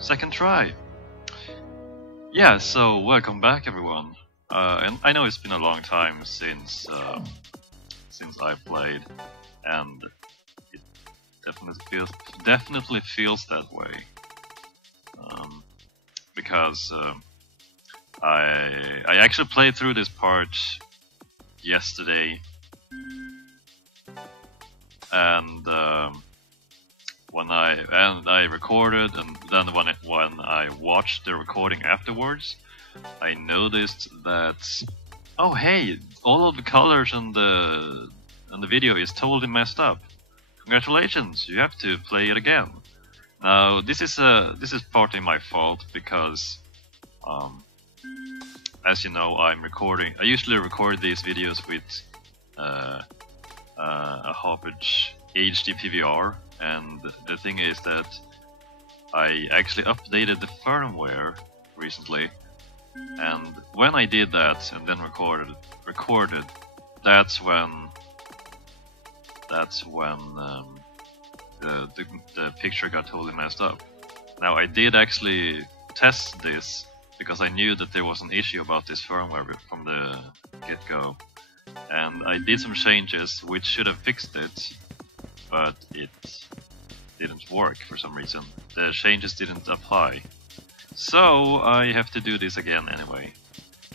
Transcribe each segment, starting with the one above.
Second try. Yeah, so welcome back everyone. And I know it's been a long time since I've played, and it definitely feels that way. Because I actually played through this part yesterday, and when I recorded, and then when I watched the recording afterwards, I noticed that, oh hey, all of the colors on the video is totally messed up. Congratulations, you have to play it again. Now this is partly my fault because, as you know, I usually record these videos with a Hoppage HD PVR, and the thing is that I actually updated the firmware recently, and when I did that and then recorded, that's when the picture got totally messed up. Now I did actually test this because I knew that there was an issue about this firmware from the get-go, and I did some changes which should have fixed it, but it didn't work for some reason. The changes didn't apply. So I have to do this again anyway.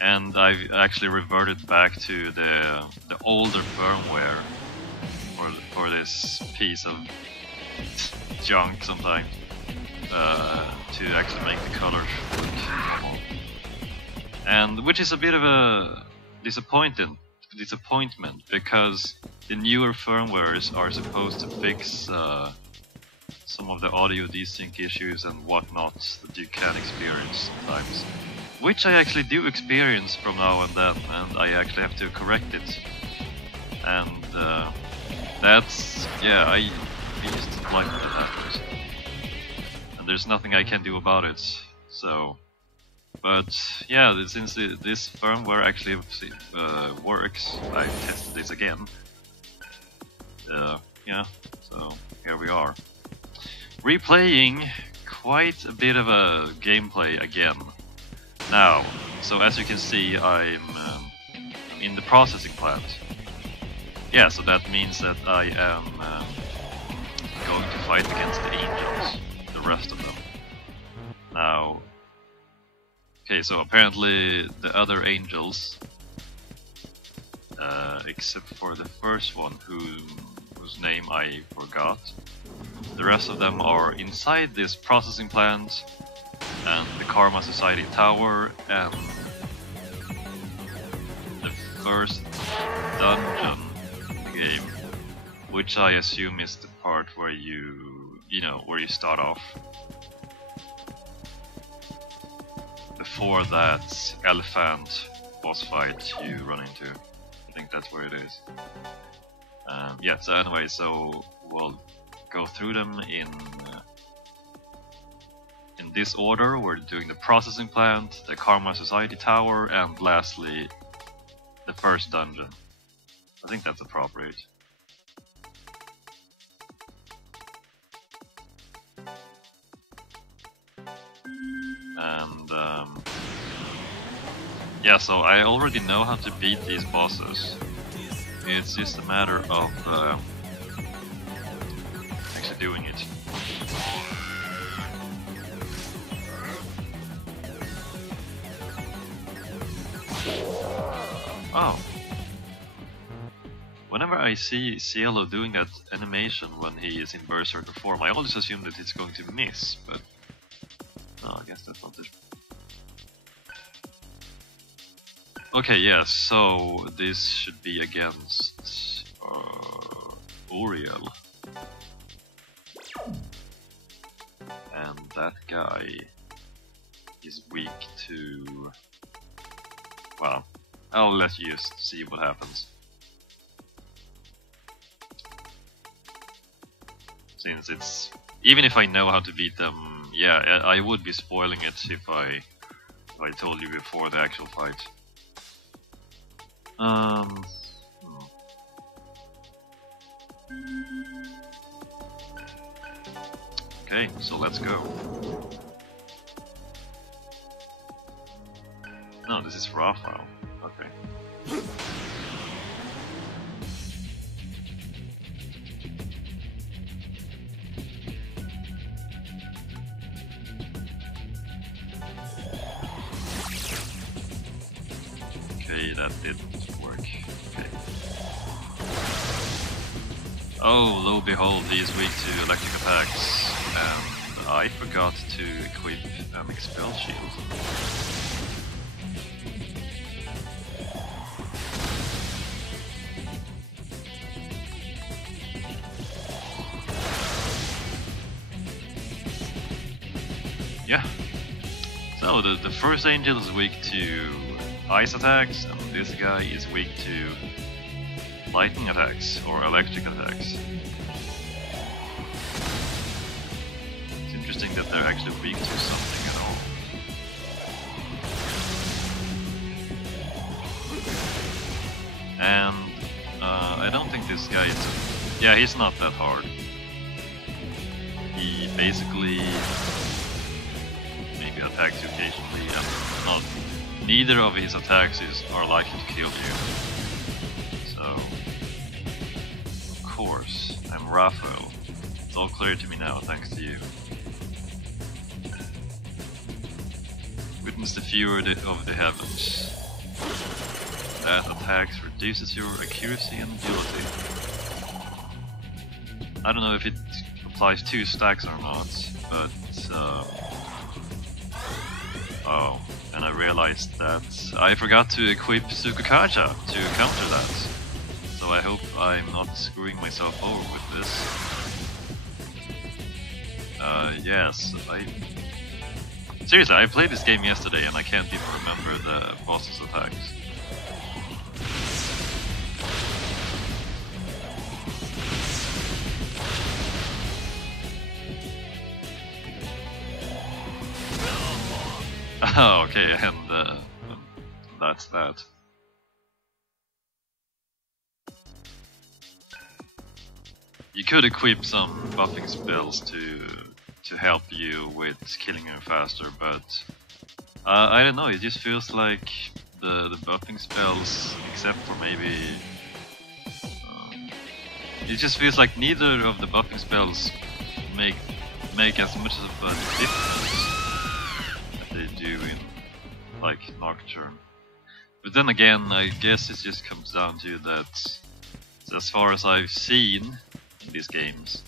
And I've actually reverted back to the older firmware for this piece of junk sometimes, to actually make the colors look normal. And which is a bit of a disappointment because the newer firmwares are supposed to fix some of the audio desync issues and whatnot that you can experience sometimes, which I actually do experience from now and then, and I actually have to correct it. And that's, yeah, I just don't like when that happens, and there's nothing I can do about it. So, but yeah, since this firmware actually works, I tested this again. Yeah, so here we are, replaying quite a bit of a gameplay again. Now, so as you can see, I'm in the processing plant. Yeah, so that means that I am going to fight against the angels, the rest of them. Now, okay, so apparently the other angels, except for the first one whose name I forgot, the rest of them are inside this processing plant and the Karma Society Tower and the first dungeon in the game, which I assume is the part where where you start off before that elephant boss fight you run into. I think that's where it is. Yeah, so anyway, so we'll go through them in this order. We're doing the processing plant, the Karma Society Tower, and lastly the first dungeon. I think that's appropriate. And yeah, so I already know how to beat these bosses. It's just a matter of actually doing it. Oh. Whenever I see Cielo doing that animation when he is in Berserker form, I always assume that it's going to miss, but no, I guess that's not it. Okay, yeah, so this should be against Uriel. And that guy is weak to... well, I'll let you just see what happens. Since it's... even if I know how to beat them, yeah, I would be spoiling it if I told you before the actual fight. Okay, so let's go. No, this is Raphael. Okay. Okay, that didn't work. Okay. Oh, lo and behold, he is weak to electric attacks, and I forgot to equip an expel shield. Yeah. So the first angel is weak to ice attacks, and this guy is weak to lightning attacks or electric attacks. It's interesting that they're actually weak to something at all. And I don't think this guy is... Yeah, he's not that hard. He basically maybe attacks you occasionally, and not neither of his attacks are likely to kill you. So, of course, I'm Raphael. It's all clear to me now, thanks to you. Witness the fury of the heavens. That attacks reduces your accuracy and agility. I don't know if it applies 2 stacks or not, but oh, and I realized that I forgot to equip Tsukakaja to counter that. So I hope I'm not screwing myself over with this. Yes, seriously, I played this game yesterday and I can't even remember the boss's attacks. Oh, okay, and that's that. You could equip some buffing spells to help you with killing him faster, but I don't know, it just feels like the buffing spells, except for maybe... it just feels like neither of the buffing spells make as much of a difference they do in like Nocturne. But then again, I guess it just comes down to that, as far as I've seen in these games,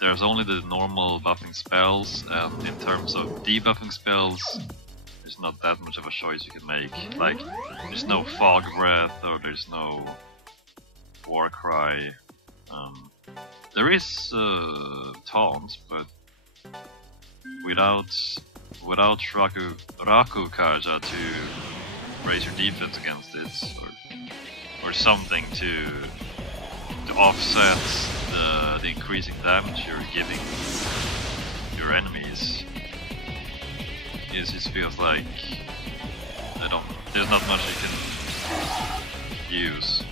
there's only the normal buffing spells, and in terms of debuffing spells, there's not that much of a choice you can make. Like, there's no Fog Breath, or there's no War Cry. There is Taunt, but without Raku Kaja to raise your defense against it, or something to offset the increasing damage you're giving your enemies. It just feels like there's not much you can use.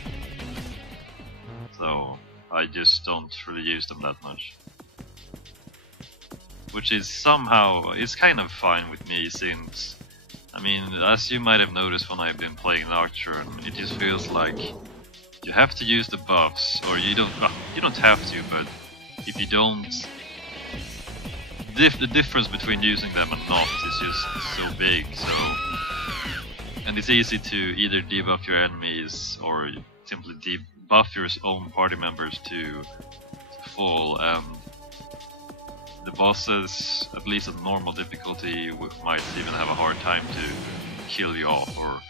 So I just don't really use them that much. Which is somehow, it's kind of fine with me, since, I mean, as you might have noticed when I've been playing Nocturne, it just feels like you have to use the buffs, or you don't have to, but if you don't, the difference between using them and not is just so big. So, and it's easy to either debuff your enemies or simply debuff your own party members to full. The bosses, at least at normal difficulty, might even have a hard time to kill you off, or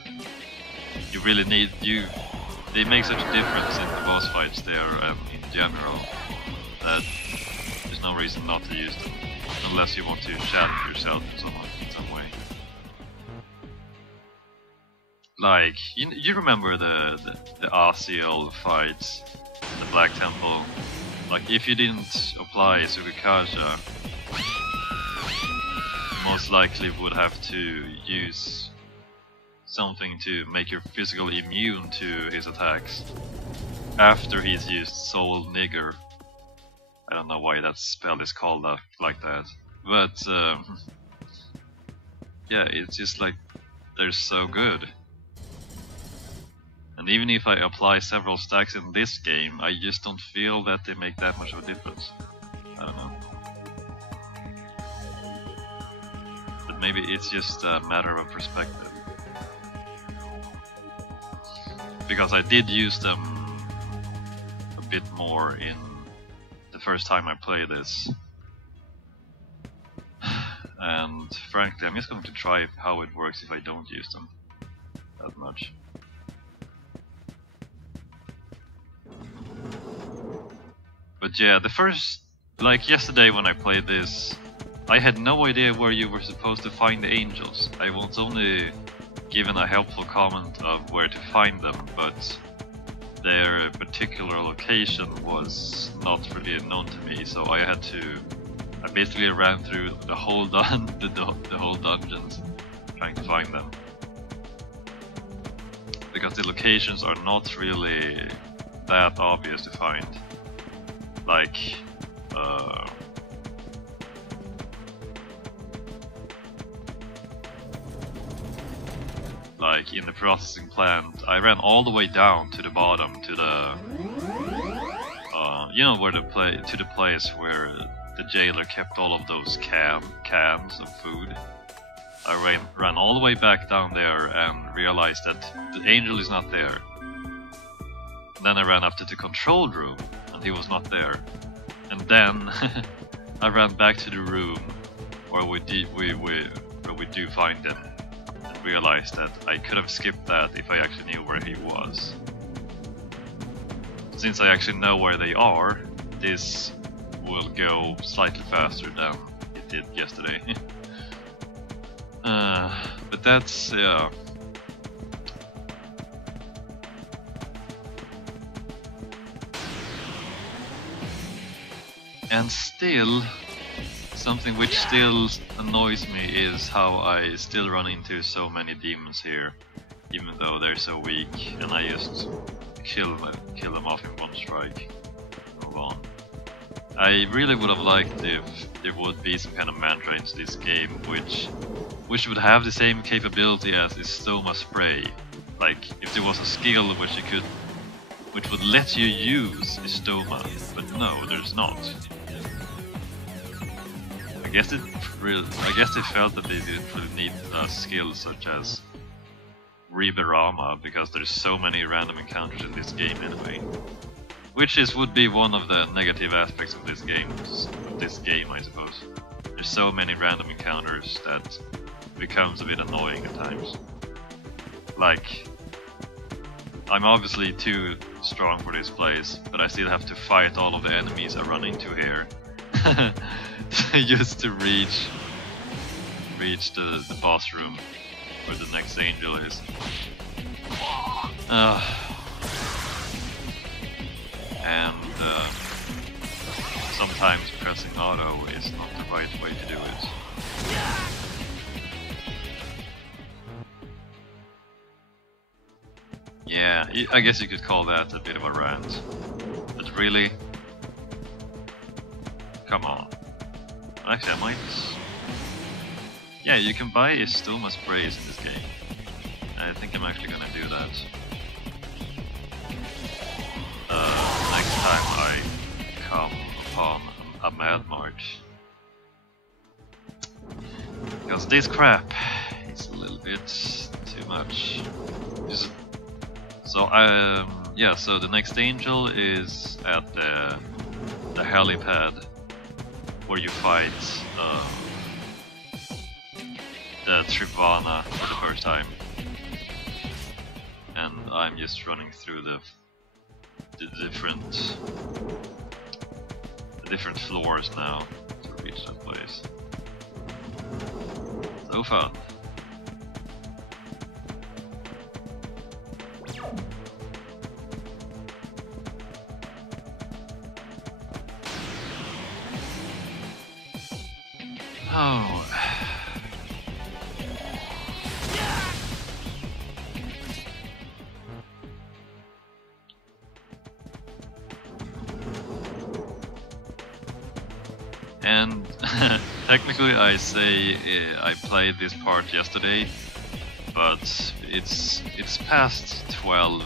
you really need they make such a difference in the boss fights there in general that there's no reason not to use them, unless you want to challenge yourself in some way. Like, you remember the Asiel fights, the Black Temple? Like, if you didn't apply Tsukakaja, you most likely would have to use something to make you physically immune to his attacks after he's used Soul Nigger. I don't know why that spell is called like that, but yeah, it's just like they're so good. And even if I apply several stacks in this game, I just don't feel that they make that much of a difference. I don't know. But maybe it's just a matter of perspective. Because I did use them a bit more in the first time I played this. And frankly, I'm just going to try how it works if I don't use them that much. But yeah, the first, like yesterday when I played this, I had no idea where you were supposed to find the angels. I was only given a helpful comment of where to find them, but their particular location was not really known to me, so I basically ran through the whole the whole dungeons trying to find them. Because the locations are not really that obvious to find. Like in the processing plant, I ran all the way down to the bottom to the you know, where to the place where the jailer kept all of those cans of food. I ran all the way back down there and realized that the angel is not there. Then I ran up to the control room and he was not there. And then I ran back to the room where we do find him, and realized that I could have skipped that if I actually knew where he was. Since I actually know where they are, this will go slightly faster than it did yesterday. But that's, yeah. And still, something which still annoys me is how I still run into so many demons here, even though they're so weak, and I just kill them off in one strike. Move on. I really would have liked if there would be some kind of mantra into this game which would have the same capability as the Stoma spray. Like if there was a skill which would let you use Stoma, but no, there's not. I guess they felt that they didn't really need a skill such as Riberama, because there's so many random encounters in this game anyway. Which would be one of the negative aspects of this game, I suppose. There's so many random encounters that becomes a bit annoying at times. Like, I'm obviously too strong for this place, but I still have to fight all of the enemies I run into here. Just to reach the boss room where the next angel is. And sometimes pressing auto is not the right way to do it. Yeah, I guess you could call that a bit of a rant. But really? Come on. Actually, I might... Yeah, you can buy Stoma sprays in this game. I think I'm actually gonna do that. Next time I come upon a Mad March. Because this crap is a little bit too much. So yeah, so the next angel is at the helipad where you fight the Trivana for the first time. And I'm just running through the different floors now to reach that place. So fun. Oh. And technically I say I played this part yesterday, but it's past 12.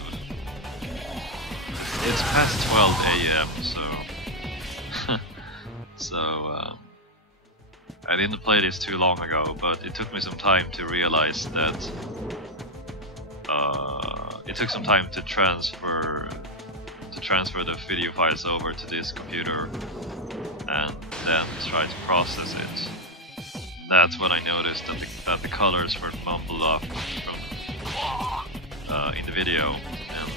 It's past 12 a.m. So I didn't play this too long ago, but it took me some time to realize that it took some time to transfer the video files over to this computer and then try to process it. That's when I noticed that the colors were mumbled up from in the video, and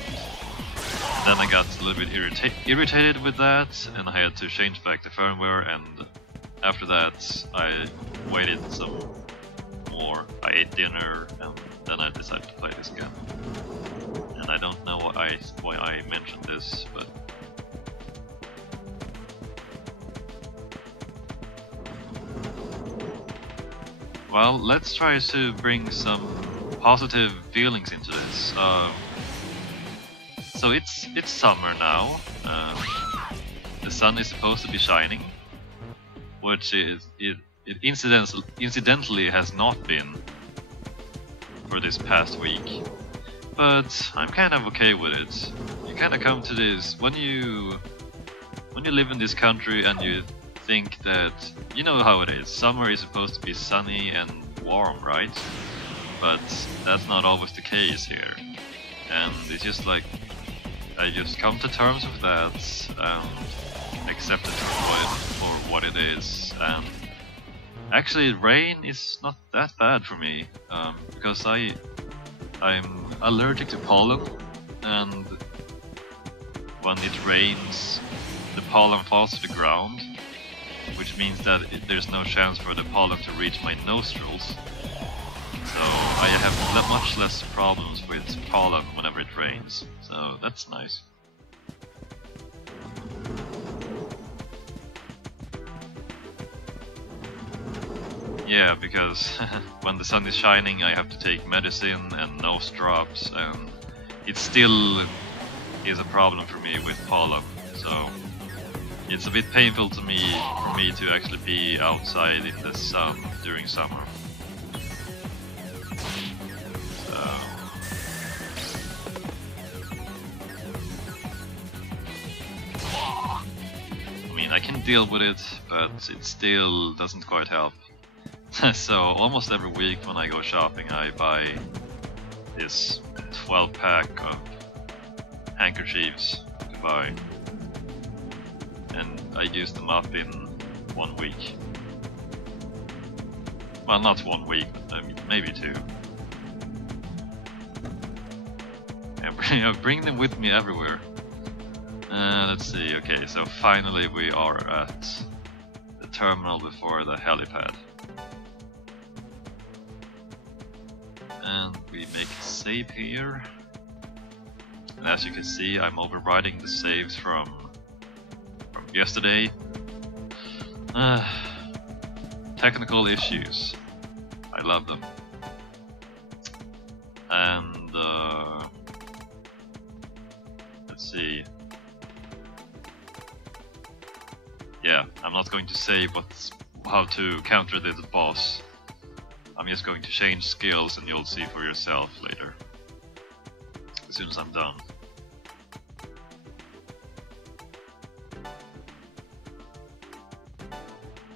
then I got a little bit irritated with that, and I had to change back the firmware. And after that, I waited some more. I ate dinner, and then I decided to play this again. And I don't know why I mentioned this, but well, let's try to bring some positive feelings into this. So it's summer now. The sun is supposed to be shining, which it incidentally has not been for this past week. But I'm kind of okay with it. You kind of come to this when you live in this country and you think that, you know how it is, summer is supposed to be sunny and warm, right? But that's not always the case here, and it's just like I just come to terms with that and accept it for what it is. And actually rain is not that bad for me, because I'm allergic to pollen, and when it rains the pollen falls to the ground, which means that there's no chance for the pollen to reach my nostrils. So I have much less problems with pollen whenever it rains, so that's nice. Yeah, because when the sun is shining I have to take medicine and nose drops, and it still is a problem for me with pollen, so it's a bit painful for me to actually be outside in the sun during summer. I mean, I can deal with it, but it still doesn't quite help. So almost every week when I go shopping I buy this 12-pack of handkerchiefs to buy, and I use them up in 1 week. Well, not 1 week, but maybe 2. I bring them with me everywhere. Let's see, okay, so finally we are at the terminal before the helipad. And we make a save here. And as you can see, I'm overriding the saves from yesterday. Technical issues. I love them. And let's see. Yeah, I'm not going to say how to counter this boss. I'm just going to change skills and you'll see for yourself later, as soon as I'm done.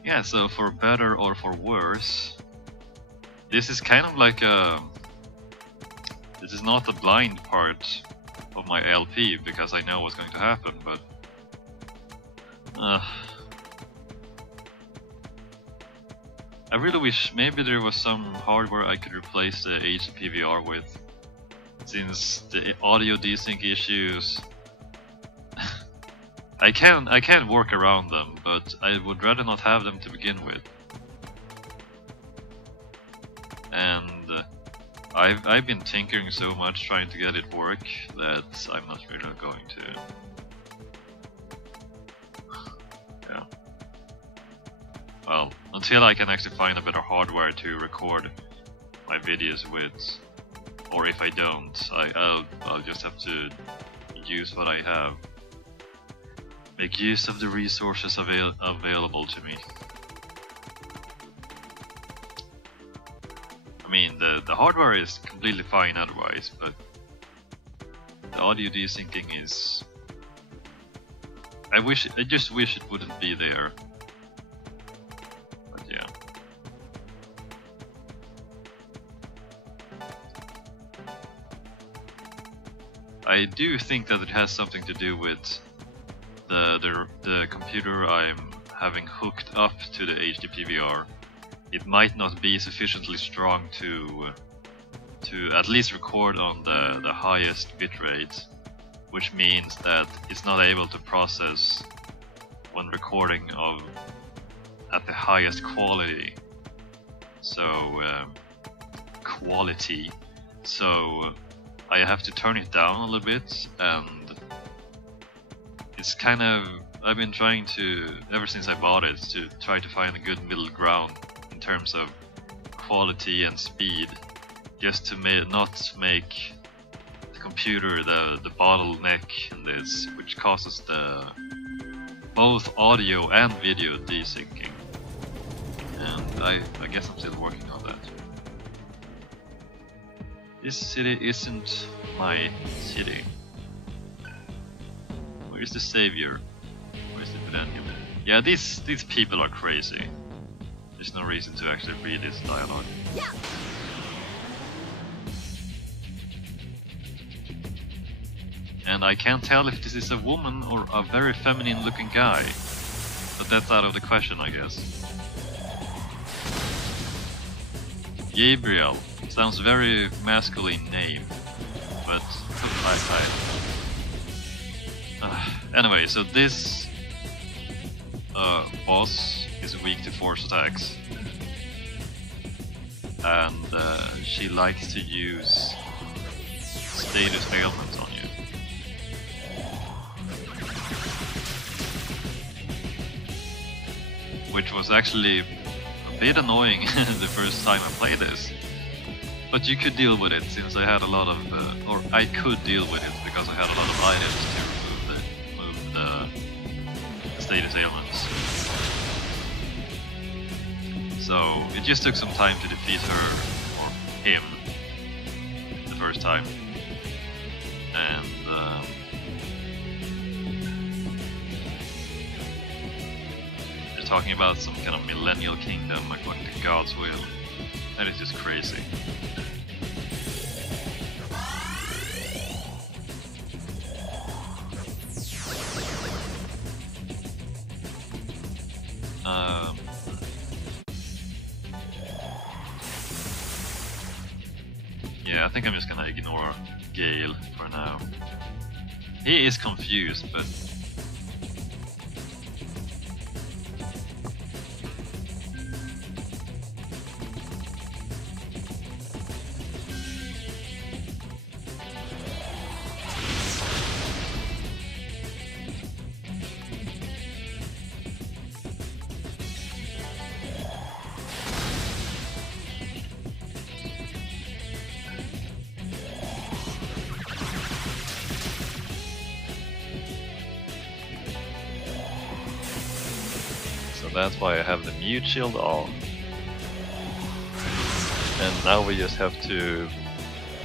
Yeah, so for better or for worse, this is kind of like this is not the blind part of my LP, because I know what's going to happen, but I really wish maybe there was some hardware I could replace the HD PVR with, since the audio desync issues I can work around them, but I would rather not have them to begin with. And I've been tinkering so much trying to get it work that I'm not really going to. Yeah. Well, until I can actually find a better hardware to record my videos with, or if I don't, I'll just have to use what I have. Make use of the resources available to me. I mean, the hardware is completely fine otherwise, but the audio desyncing is... I just wish it wouldn't be there. But yeah. I do think that it has something to do with the computer I'm having hooked up to the HD PVR. It might not be sufficiently strong to at least record on the highest bitrate, which means that it's not able to process when recording at the highest quality. So I have to turn it down a little bit, and it's kind of, I've been trying to, ever since I bought it, to try to find a good middle ground in terms of quality and speed, just to not make the computer the bottleneck in this, which causes both audio and video desyncing. And I guess I'm still working on that. This city isn't my city. Where is the savior? Where is the millennium? Yeah, these people are crazy. There's no reason to actually read this dialogue. Yeah. And I can't tell if this is a woman or a very feminine looking guy. But that's out of the question, I guess. Gabriel. Sounds very masculine name. But anyway, so this boss is weak to force attacks. And she likes to use status ailments on you. Which was actually a bit annoying the first time I played this. But you could deal with it, since I had a lot of, or I could deal with it because I had a lot of items to remove the status ailments. So it just took some time to defeat her, or him, the first time. And they're talking about some kind of millennial kingdom according to God's will. That is just crazy. Yeah, I think I'm just gonna ignore Gale for now. He is confused, but that's why I have the mute shield on. And now we just have to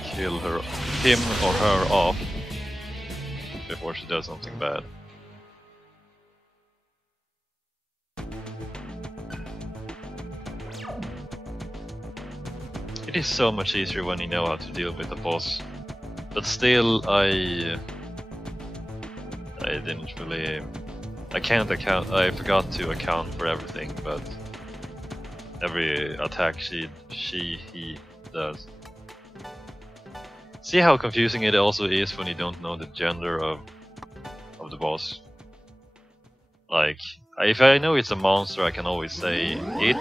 kill him or her off before she does something bad. It is so much easier when you know how to deal with the boss. But still, I didn't really... I forgot to account for everything, but every attack he does. See how confusing it also is when you don't know the gender of the boss. Like, if I know it's a monster, I can always say it,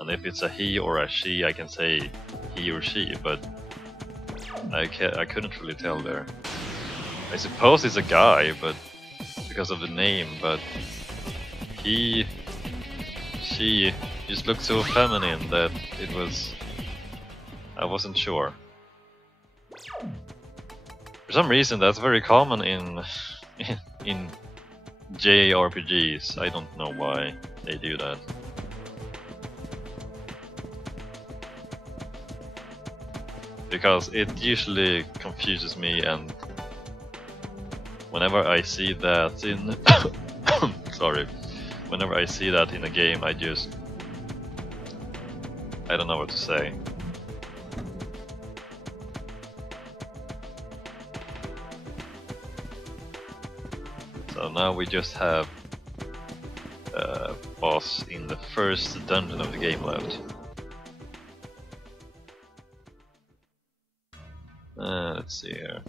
and if it's a he or a she, I can say he or she, but I couldn't really tell there. I suppose it's a guy, but because of the name, but she just looked so feminine that I wasn't sure. For some reason that's very common in JRPGs. I don't know why they do that. because it usually confuses me, and whenever I see that in sorry, whenever I see that in a game, I don't know what to say. So now we just have a boss in the first dungeon of the game left. Let's see here.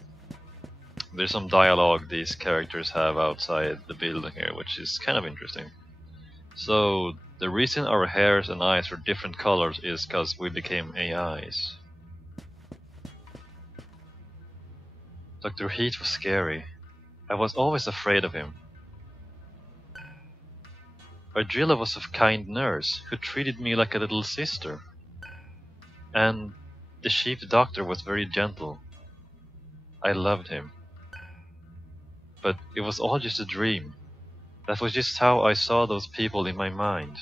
There's some dialogue these characters have outside the building here, which is kind of interesting. So, the reason our hairs and eyes are different colors is because we became AIs. Dr. Heat was scary. I was always afraid of him. Ardrilla was a kind nurse who treated me like a little sister. And the chief doctor was very gentle. I loved him. But it was all just a dream. That was just how I saw those people in my mind.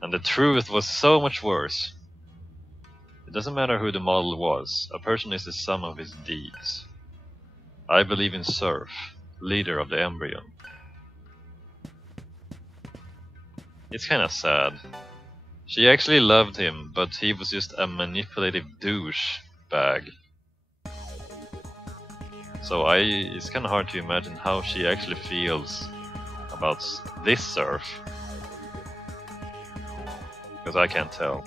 And the truth was so much worse. It doesn't matter who the model was, a person is the sum of his deeds. I believe in Surf, leader of the Embryon. It's kinda sad. She actually loved him, but he was just a manipulative douchebag. So it's kinda hard to imagine how she actually feels about this Surf. Because I can't tell.